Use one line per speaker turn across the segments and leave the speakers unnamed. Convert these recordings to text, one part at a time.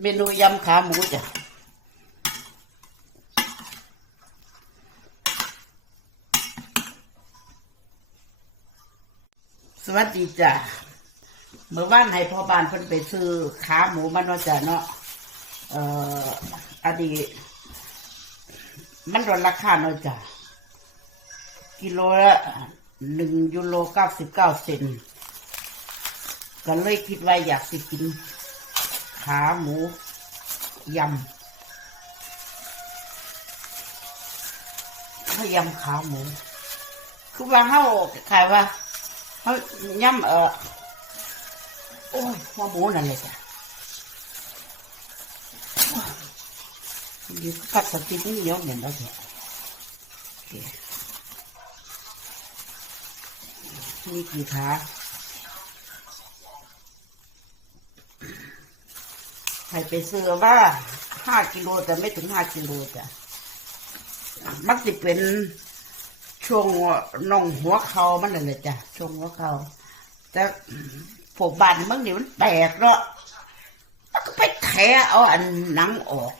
เมนูยำขาหมูจ้ะสวัสดีจ้ะเมื่อวานให้พ่อบ้านเพิ่นไปซื้อขาหมูมันว่าจ้ะเนาะเอ่ออดีตมันลดราคาเนาะจ้ะกิโลละหนึ่งยูโรเก้าสิบเก้าเซนก็เลยคิดว่าอยากสิกิน ขาหมูยำเขายำขาหมู คือว่าเขาขายว่าเขายำเออโอ้ยหัวหมูนั่นเลยจ้ะอยู่กัดสตินี่ยกเห็นแล้วจ้ะโอเคนี่กี่ขา ใครไปซื้อว่าห้ากิโลแต่ไม่ถึงห้ากิโลจ้ะมักจะเป็นช่วงน่องหัวเขามันนั่นแหละจ้ะช่วงหัวเขาแต่พวกบ้านมึงนี่มันแตกเนาะมันก็ไปแทะเอาอันหนังออก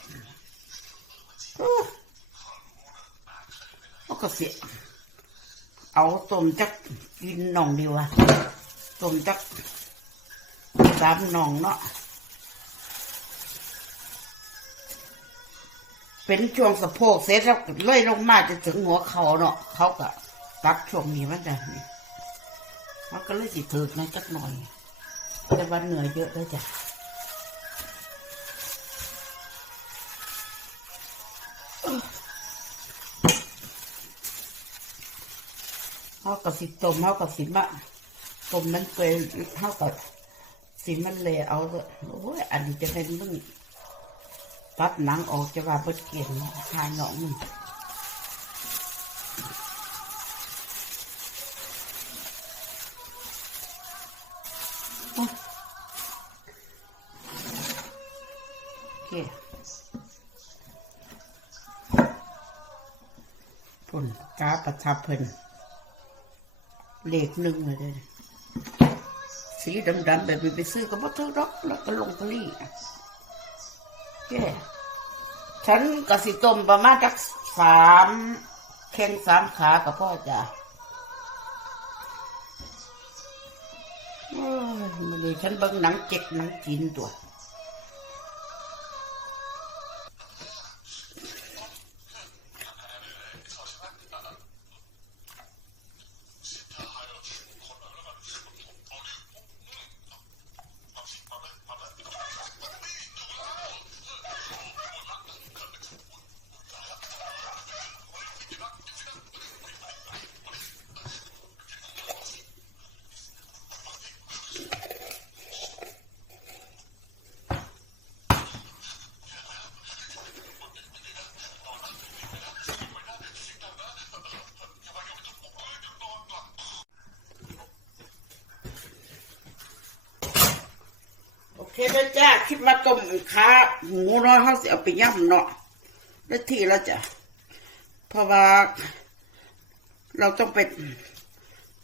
มันก็เสียเอาต้มจักกินน่องดีวะต้มจักสามน่องเนาะ เป็นช่วงสะโพกเสร็จแล้วเลื่อยลงมาจะถึงหัวเขาเนาะเขาก็ตัดช่วงนี้มันจะนี่มันก็เลยสิถือนะจักหน่อย แต่ว่าเหนื่อยเยอะเลยจ้ะเขากับสิต้มเขากับสิมะต้มมันเกยเขากับสิมันเลยเอาเลยโอ้ยอันนี้จะเป็นมึง ตัดหนังออกจะว่าเบิดเกียนทานหนองมึงโอ้โอเคพุ่นกาประทับเพิ่นเลขหนึ่งเลยด้อสีดำๆแบบนี้ไปซื้อก็บ่ถูกหรอกแล้วก็ลงตะลี่ ฉันกสิต้มประมาณจักสามแข้งสามขากับพ่อจ้ะโอ้ยมันเลยฉันเบิ่งหนังเจ็กหนังจีนตัว เคแล้วจ้าคิดว่าต้มขาหมูน้อยเขาสิเอาไปย่ำเนาะได้ที่แล้วจ้ะเพราะว่า เราต้องไป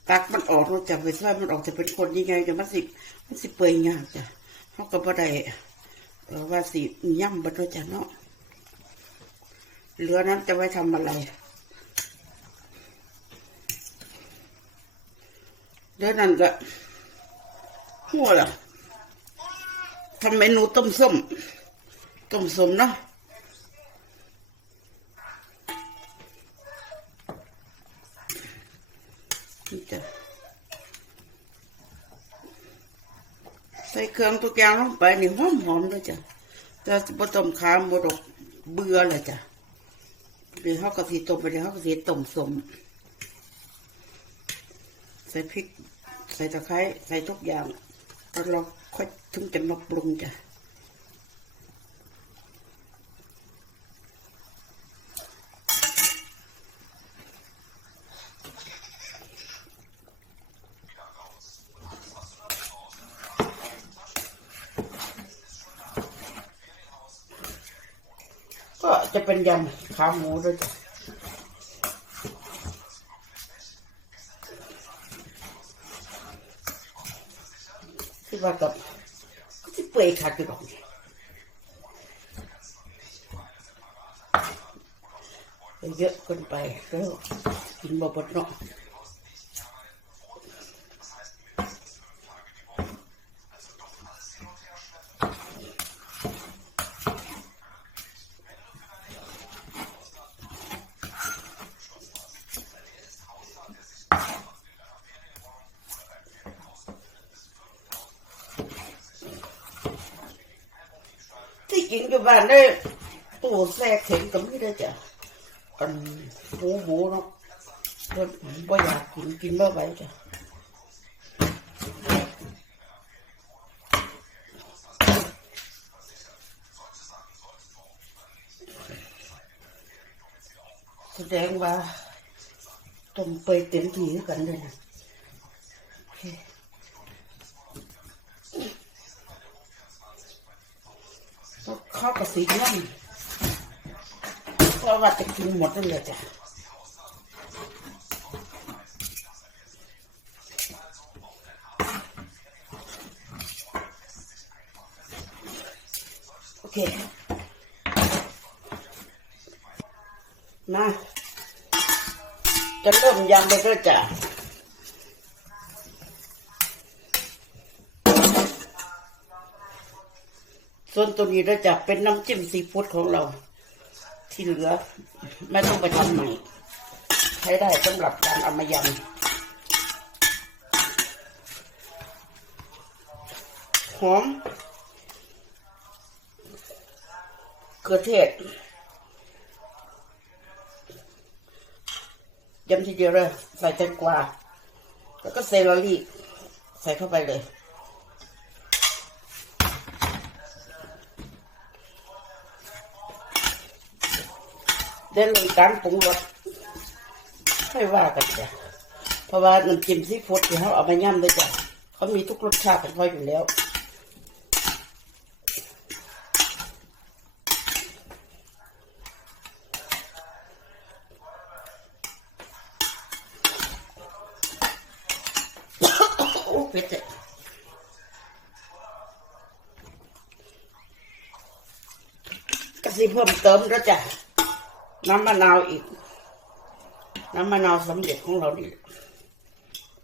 ตักมันออกเราจะไปช่วยมันออกจะเป็นคนยังไงจะมันสิมันสิเปื่อยยากจ้ะเขาก็บ่ได้เออว่าสิย่ำบัดจ้ะเนาะเหลือนั้นจะไว้ทำอะไรเดี๋ยวนั้นก็หัวล่ะ ทำเมนูต้มส้ม ต้มส้มเนาะจ้ะใส่เครื่องทุกอย่างลงไปนี่หอมหอมเลยจ้ะแต่พอต้มขาหมดอกเบื่อเลยจ้ะเดี๋ยวเขากะทิต้มไปเดี๋ยวเขากะทิต้มสมใส่พริก ใส่ตะไคร้ใส่ทุกอย่าง เราค่อยถึงจะมาปรุงจ้ะก็จะเป็นยำขาหมูด้วยจ้ะ ว่าก็จะเปื่อยขาดอยู่ดอกเยอะเกินไปแล้วกินบ่บดเนาะ กินอยู่บ้านได้ตู้แทรกเข็งก็ไม่ได้จ้ะอันหมูหมูเนาะเพิ่นบ่อยากกินกินบ่ไหวจ้ะแสดงว่าต้มไปเต็มที่คือกันเลยนะโอเคแล้ว ข้าวกับสีน้ำเพราว่าจะกินหมดเลยจ้ะโอเค มา จะเริ่มยำเลยก็จะ ส่วนตัวนี้เราจะเป็นน้ำจิ้มซีฟู้ดของเรา ที่เหลือ ไม่ต้องไปทำใหม่ ใช้ได้สำหรับการเอามายำหอมเขือเทศยำทีเดียวเลยใส่แตงกวาแล้วก็เซลลี่ใส่เข้าไปเลย เดินเลยการปรุงรสไม่ว่ากันจ้ะเพราะว่าน้ำจิ้มซีฟู้ดที่เขาเอามาย่ำด้วยจ้ะเขามีทุกรสชาติของเขาอยู่แล้วโอ้เผ็ดเลยกะสิเพิ่มเติมแล้วจ้ะ น้ำมะนาวอีก น้ำมะนาวสำเร็จของเรานี่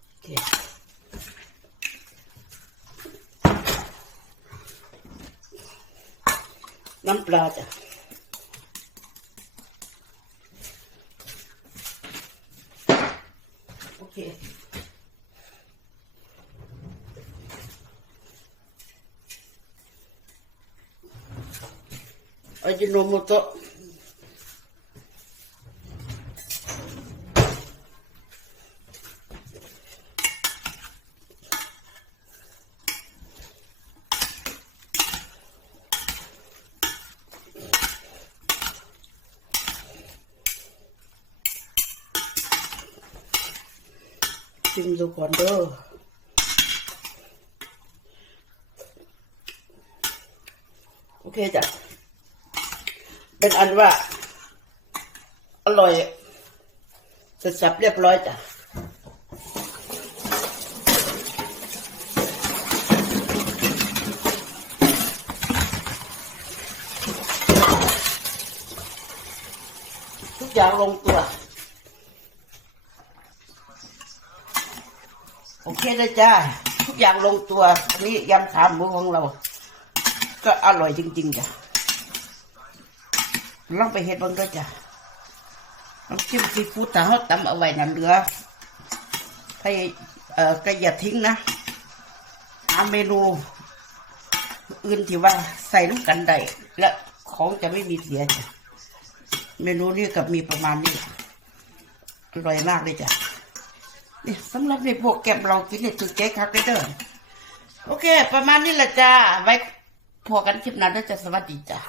โอเคน้ำปลาจ้ะโอเคอาจิโนโมโตะ ชิมดูก่อนเด้อโอเคจ้ะ เป็นอันว่า อร่อยเสร็จสับเรียบร้อยจ้ะทุกอย่างลงตัว โอ เคเลยจ้าทุกอย่างลงตัวอันนี้ยำขาหมูของเรา ก็อร่อยจริง ๆจ้ะลองไปเฮ็ดบ้างด้วยจ้ะน้ำจิ้มซีฟู้ดแต่เขาตำเอาไว้นั่นเหลือให้เอ่อก็อย่าทิ้งนะหาเมนูอื่นที่ว่าใส่ลูกกันได้และของจะไม่มีเสียจ้ะเมนูนี้กับมีประมาณนี้อร่อยมากเลยจ้ะ นี่สำหรับในพวกแกมเรากินเนี่ยคือเจ๊ครับเด้อโอเค ประมาณนี้แหละจ้าไว้พอกันคลิปหน้าด้วยจะสวัสดีจ้ะ